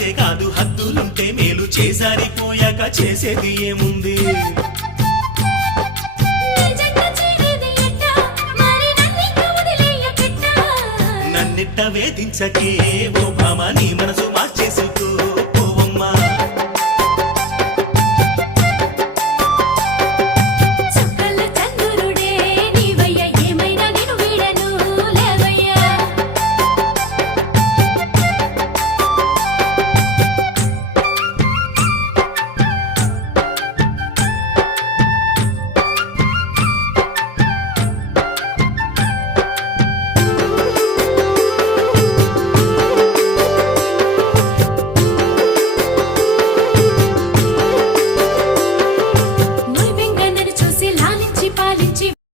అయితే కాదు హద్దులుంటే మేలు చేసారిపోయాక చేసేది ఏముంది నన్నిట్ట వేధించకే ఓ భామ నీ మనసు మార్చే